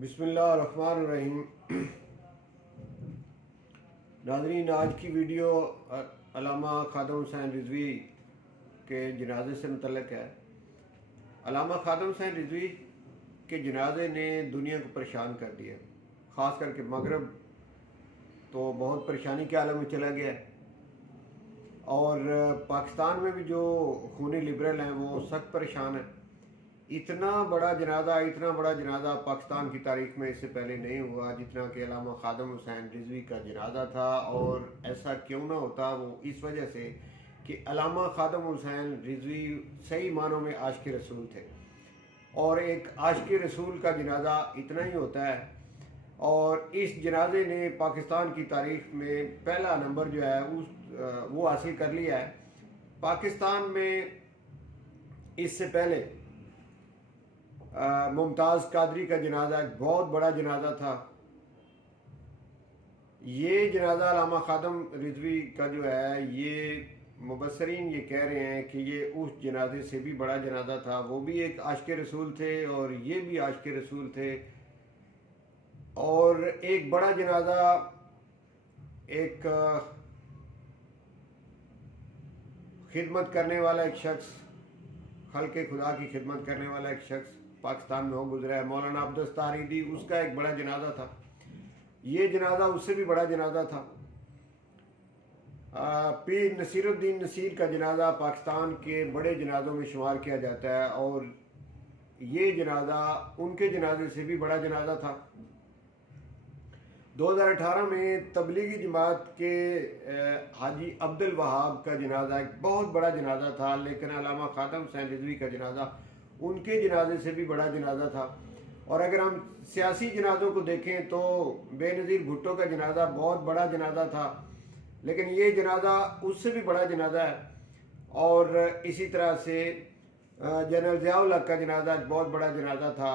बिस्मिल्लाहिर्रहमानिर्रहीम। नाज़रीन, आज की वीडियो अल्लामा खादम हुसैन रिजवी के जनाजे से मुतल्लिक़ है। अल्लामा खादम हुसैन रिजवी के जनाजे ने दुनिया को परेशान कर दिया, ख़ास करके मगरब तो बहुत परेशानी के आलम में चला गया और पाकिस्तान में भी जो खूनी लिबरल हैं वो सख्त परेशान हैं। इतना बड़ा जनाजा पाकिस्तान की तारीख में इससे पहले नहीं हुआ जितना कि अल्लामा खादम हुसैन रिजवी का जनाजा था। और ऐसा क्यों ना होता, वो इस वजह से कि अल्लामा खादम हुसैन रिजवी सही मानों में आशिक रसूल थे और एक आशिक रसूल का जनाजा इतना ही होता है। और इस जनाजे ने पाकिस्तान की तारीख में पहला नंबर जो है वो हासिल कर लिया है। पाकिस्तान में इससे पहले मुमताज़ कादरी का जनाजा एक बहुत बड़ा जनाजा था। ये जनाजा अल्लामा खादम रिजवी का जो है, ये मुबस्सरीन ये कह रहे हैं कि ये उस जनाजे से भी बड़ा जनाजा था। वो भी एक आशिक रसूल थे और ये भी आशिक रसूल थे। और एक बड़ा जनाजा, एक खिदमत करने वाला एक शख्स, खल्के खुदा की खिदमत करने वाला एक शख्स पाकिस्तान में हो गुजरा है, मौलाना अब्दुल ईदी, उसका एक बड़ा जनाजा था। ये जनाजा उससे भी बड़ा जनाजा था। पीर नसीरुद्दीन नसीर का जनाजा पाकिस्तान के बड़े जनाजों में शुमार किया जाता है और ये जनाजा उनके जनाजे से भी बड़ा जनाजा था। 2018 में तबलीगी जमात के हाजी अब्दुल वहाब का जनाजा एक बहुत बड़ा जनाजा था, लेकिन अल्लामा खादम हुसैन रिजवी का जनाजा उनके जनाजे से भी बड़ा जनाजा था। और अगर हम सियासी जनाजों को देखें तो बेनज़ीर भुट्टो का जनाजा बहुत बड़ा जनाजा था, लेकिन ये जनाजा उससे भी बड़ा जनाजा है। और इसी तरह से जनरल ज़िया-उल हक का जनाजा एक बहुत बड़ा जनाजा था,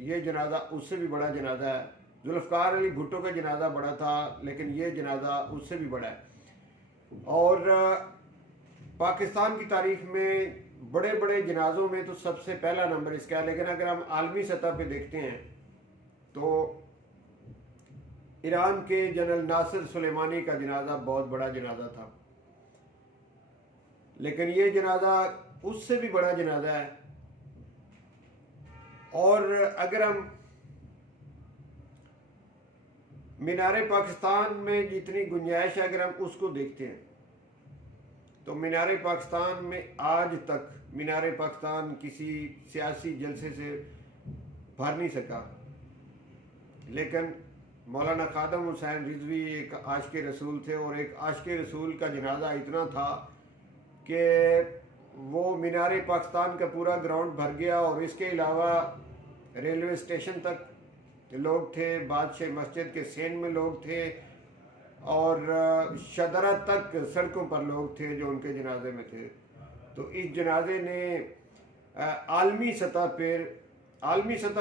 ये जनाजा उससे भी बड़ा जनाजा है। जुल्फ़िकार अली भुट्टो का जनाजा बड़ा था, लेकिन ये जनाजा उससे भी बड़ा है। और पाकिस्तान की तारीख में बड़े बड़े जनाजों में तो सबसे पहला नंबर इसका है। लेकिन अगर हम आलमी सतह पे देखते हैं तो ईरान के जनरल नासिर सुलेमानी का जनाजा बहुत बड़ा जनाजा था, लेकिन ये जनाजा उससे भी बड़ा जनाजा है। और अगर हम मीनारे पाकिस्तान में जितनी गुंजाइश है, अगर हम उसको देखते हैं तो मीनारे पाकिस्तान में आज तक मीनारे पाकिस्तान किसी सियासी जलसे से भर नहीं सका। लेकिन मौलाना खादम हुसैन रिजवी एक आशिक रसूल थे और एक आशिक रसूल का जनाजा इतना था कि वो मीनारे पाकिस्तान का पूरा ग्राउंड भर गया। और इसके अलावा रेलवे स्टेशन तक लोग थे, बादशाह मस्जिद के सेन में लोग थे और शदरा तक सड़कों पर लोग थे जो उनके जनाजे में थे। तो इस जनाजे ने आलमी सतह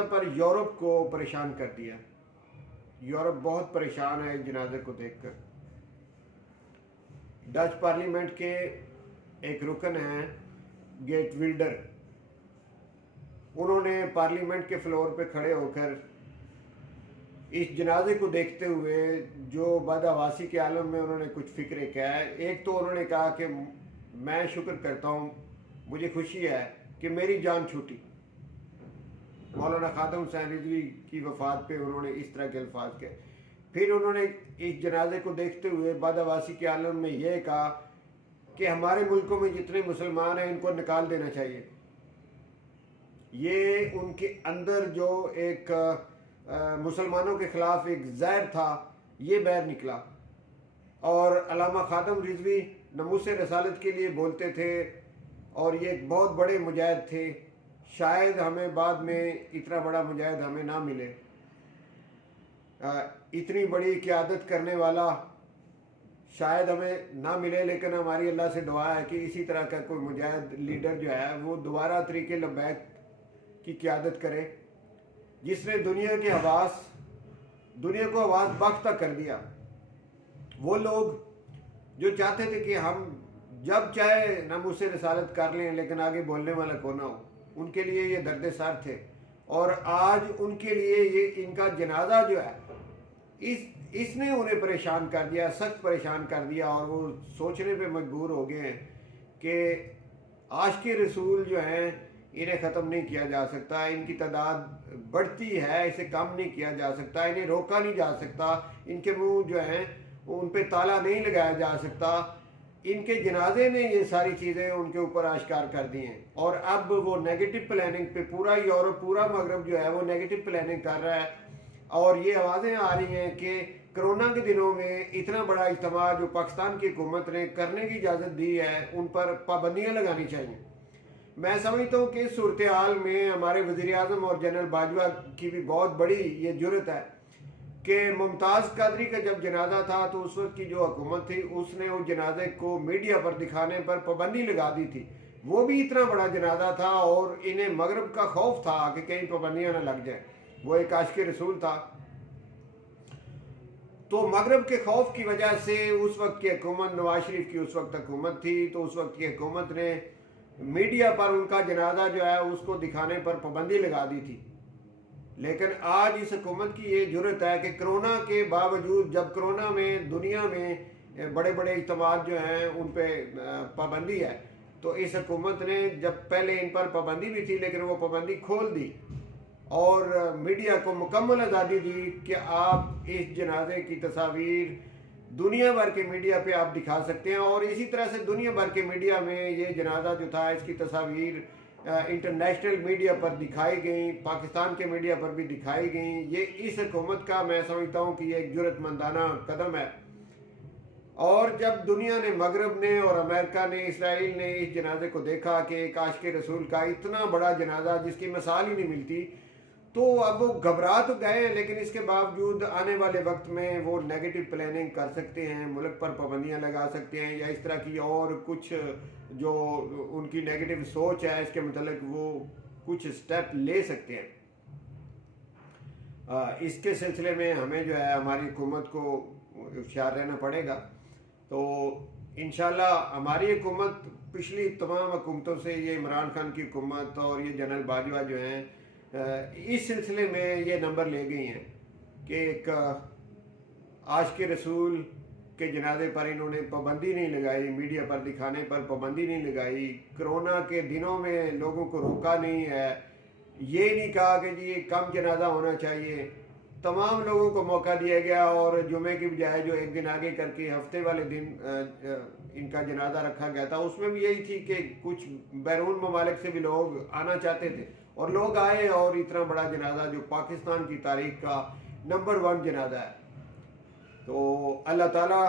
पर यूरोप को परेशान कर दिया। यूरोप बहुत परेशान है इस जनाजे को देखकर। डच पार्लियामेंट के एक रुकन हैं गेट विल्डर, उन्होंने पार्लियामेंट के फ्लोर पे खड़े होकर इस जनाजे को देखते हुए जो बदहवासी के आलम में उन्होंने कुछ फ़िक्र किया है। एक तो उन्होंने कहा कि मैं शुक्र करता हूँ, मुझे खुशी है कि मेरी जान छूटी। मौलाना खादम हुसैन रिजवी की वफ़ात पे उन्होंने इस तरह के अल्फाज कहे। फिर उन्होंने इस जनाजे को देखते हुए बदहवासी के आलम में यह कहा कि हमारे मुल्कों में जितने मुसलमान हैं इनको निकाल देना चाहिए। ये उनके अंदर जो एक मुसलमानों के ख़िलाफ़ एक ज़हर था, ये बाहर निकला। और अल्लामा खादम रिजवी नमूसे रसालत के लिए बोलते थे और ये एक बहुत बड़े मुजाहिद थे। शायद हमें बाद में इतना बड़ा मुजाहिद हमें ना मिले, इतनी बड़ी क़यादत करने वाला शायद हमें ना मिले, लेकिन हमारी अल्लाह से दुआ है कि इसी तरह का कोई मुजाहिद लीडर जो है वो दोबारा तरीक़े लब्बैक की क़यादत करे, जिसने दुनिया को आवाज़ बख्ता कर दिया। वो लोग जो चाहते थे कि हम जब चाहे नामूसे रसालत कर लें लेकिन आगे बोलने वाला कौन ना हो, उनके लिए ये दर्द सार थे। और आज उनके लिए ये इनका जनाजा जो है इसने उन्हें परेशान कर दिया, सख्त परेशान कर दिया, और वो सोचने पे मजबूर हो गए हैं कि आशिक़ रसूल जो हैं इन्हें ख़त्म नहीं किया जा सकता, इनकी तादाद बढ़ती है, इसे कम नहीं किया जा सकता, इन्हें रोका नहीं जा सकता, इनके मुंह जो हैं उन पे ताला नहीं लगाया जा सकता। इनके जनाजे ने ये सारी चीज़ें उनके ऊपर आश्कार कर दी हैं, और अब वो नेगेटिव प्लानिंग पे पूरा यूरोप, पूरा मगरब जो है वो नेगेटिव प्लानिंग कर रहा है। और ये आवाज़ें आ रही हैं कि कोरोना के दिनों में इतना बड़ा इज्तिमा जो पाकिस्तान की हुकूमत ने करने की इजाज़त दी है, उन पर पाबंदियाँ लगानी चाहिए। मैं समझता हूँ कि इस सूरत हाल में हमारे वज़ीर आज़म और जनरल बाजवा की भी बहुत बड़ी ये जुर्रत है कि मुमताज़ कादरी का जब जनाजा था तो उस वक्त की जो हुकूमत थी उसने उस जनाजे को मीडिया पर दिखाने पर पाबंदी लगा दी थी। वो भी इतना बड़ा जनाजा था और इन्हें मगरब का खौफ था कि कहीं पाबंदियाँ न लग जाए। वो एक आशिक़ रसूल था, तो मगरब के खौफ की वजह से उस वक्त की हुकूमत, नवाज शरीफ की उस वक्त हुकूमत थी, तो उस वक्त की हुकूमत ने मीडिया पर उनका जनाजा जो है उसको दिखाने पर पाबंदी लगा दी थी। लेकिन आज इस हुकूमत की ये जुर्रत है कि कोरोना के बावजूद, जब कोरोना में दुनिया में बड़े बड़े इज्तिमात जो हैं उन पर पाबंदी है, तो इस हुकूमत ने, जब पहले इन पर पाबंदी भी थी लेकिन वो पाबंदी खोल दी और मीडिया को मुकम्मल आज़ादी दी कि आप इस जनाजे की तस्वीर दुनिया भर के मीडिया पे आप दिखा सकते हैं। और इसी तरह से दुनिया भर के मीडिया में ये जनाजा जो था इसकी तस्वीर इंटरनेशनल मीडिया पर दिखाई गई, पाकिस्तान के मीडिया पर भी दिखाई गई। ये इस हुकूमत का, मैं समझता हूँ कि ये एक जुर्रतमंदाना कदम है। और जब दुनिया ने, मगरब ने और अमेरिका ने, इसराइल ने इस जनाजे को देखा कि एक आशिक़ रसूल का इतना बड़ा जनाजा जिसकी मिसाल ही नहीं मिलती, तो अब वो घबरा तो गए हैं, लेकिन इसके बावजूद आने वाले वक्त में वो नेगेटिव प्लानिंग कर सकते हैं, मुल्क पर पाबंदियाँ लगा सकते हैं, या इस तरह की और कुछ जो उनकी नेगेटिव सोच है इसके मतलब वो कुछ स्टेप ले सकते हैं। इसके सिलसिले में हमें जो है हमारी हुकूमत को होशियार रहना पड़ेगा। तो इंशाल्लाह हमारी हुकूमत पिछली तमाम हुकूमतों से, ये इमरान खान की हुकूमत और ये जनरल बाजवा जो हैं इस सिलसिले में ये नंबर ले गई हैं कि एक आशिक़ रसूल के जनाजे पर इन्होंने पाबंदी नहीं लगाई, मीडिया पर दिखाने पर पाबंदी नहीं लगाई, कोरोना के दिनों में लोगों को रोका नहीं है, ये नहीं कहा कि जी कम जनाजा होना चाहिए, तमाम लोगों को मौका दिया गया। और जुमे की बजाय जो एक दिन आगे करके हफ्ते वाले दिन इनका जनाजा रखा गया था, उसमें भी यही थी कि कुछ बैरून ममालिक से भी लोग आना चाहते थे और लोग आए, और इतना बड़ा जनाजा जो पाकिस्तान की तारीख का नंबर 1 जनाजा है। तो अल्लाह ताला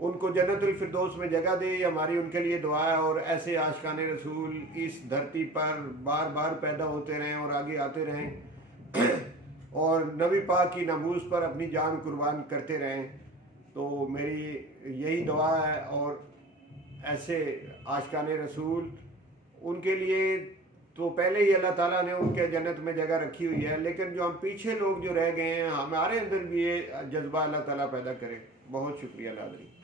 उनको जन्नतुल फिरदौस में जगह दे, हमारी उनके लिए दुआ है। और ऐसे आशिकाने रसूल इस धरती पर बार बार पैदा होते रहें और आगे आते रहें और नबी पाक की नमूज़ पर अपनी जान कुर्बान करते रहें। तो मेरी यही दुआ है। और ऐसे आशिकाने रसूल, उनके लिए तो पहले ही अल्लाह ताला ने उनके जन्नत में जगह रखी हुई है, लेकिन जो हम पीछे लोग जो रह गए हैं, हमारे अंदर भी ये जज्बा अल्लाह ताला पैदा करे। बहुत शुक्रिया नाज़रीन।